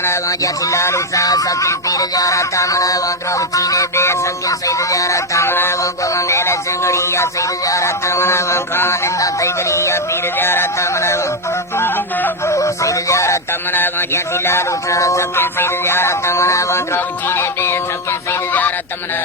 tamana wajah silaru sa sakin pir jara tamana wandro cine be sakin sail jara tamana wangoma mere sengaliya sail jara tamana wangkana nenda taigaliya pir jara tamana sail jara tamana wajah silaru sa sakin sail jara tamana wandro cine be sakin sail jara tamana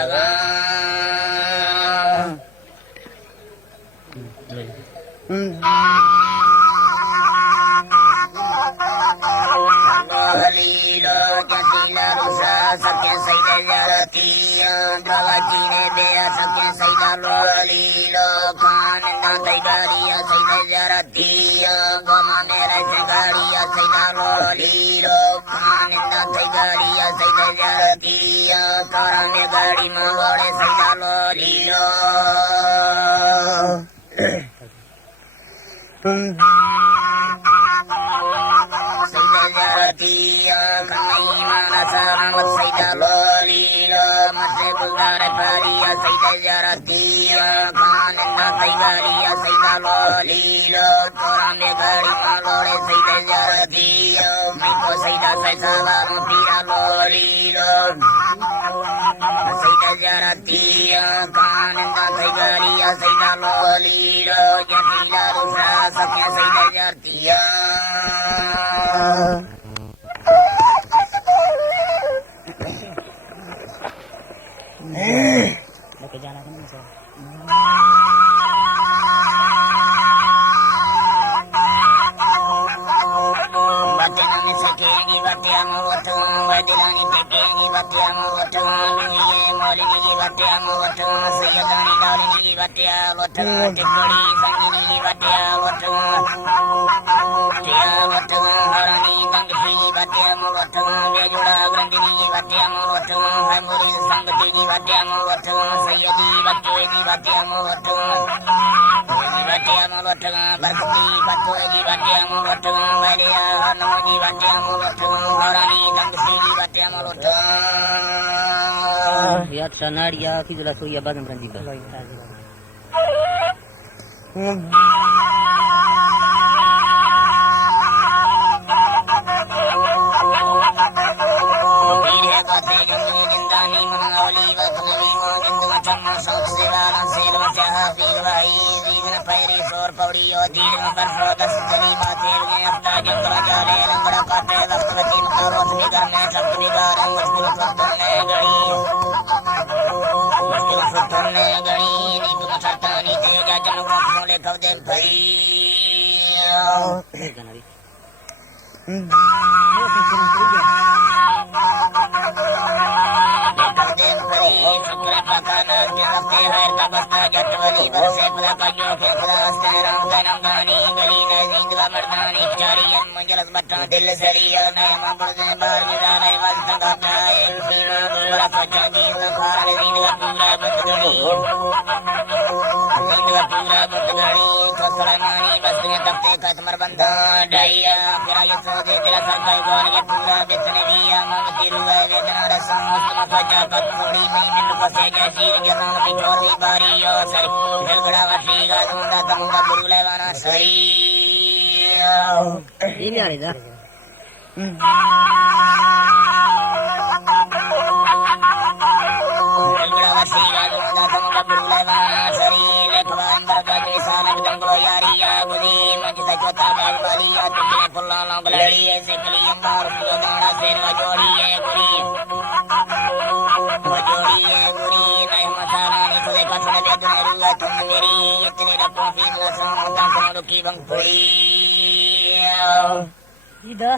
Lilo jasila rusa sakya saida jarati andra jine bea sakya saida lilo kananda taigariya saida jarati goma mera jagariya saida lilo kananda taigariya saida jarati karame gari maware saida lilo Dia kami mana selamat saida lolila mate bulare paria saida jaratia kanenda taigaria saida lolila torame gari malore saida jaratia miko saida saida pira lolila saida jaratia kanenda taigaria saida lolila jatila rusa sakya saida jaratia लेके जाना था मुझे Batirani sekengi batiamu watu Batirani sekengi batiamu watu Nungi mori nigi batiamu watu Segadani dari nigi batiamu watu Tikuri sangi nigi batiamu watu Tia watu Harani tangi nigi batiamu watu Bejura grandi nigi batiamu watu Hanguri sangi nigi batiamu watu Sayyadi batiamu batiamu watu Batiamu watu Barkati batu batiamu watu Walia Namoji batiamu watu Harani tangi batiamu watu Ya sanar ya fizula soya badam ranji ka ini ada Ida.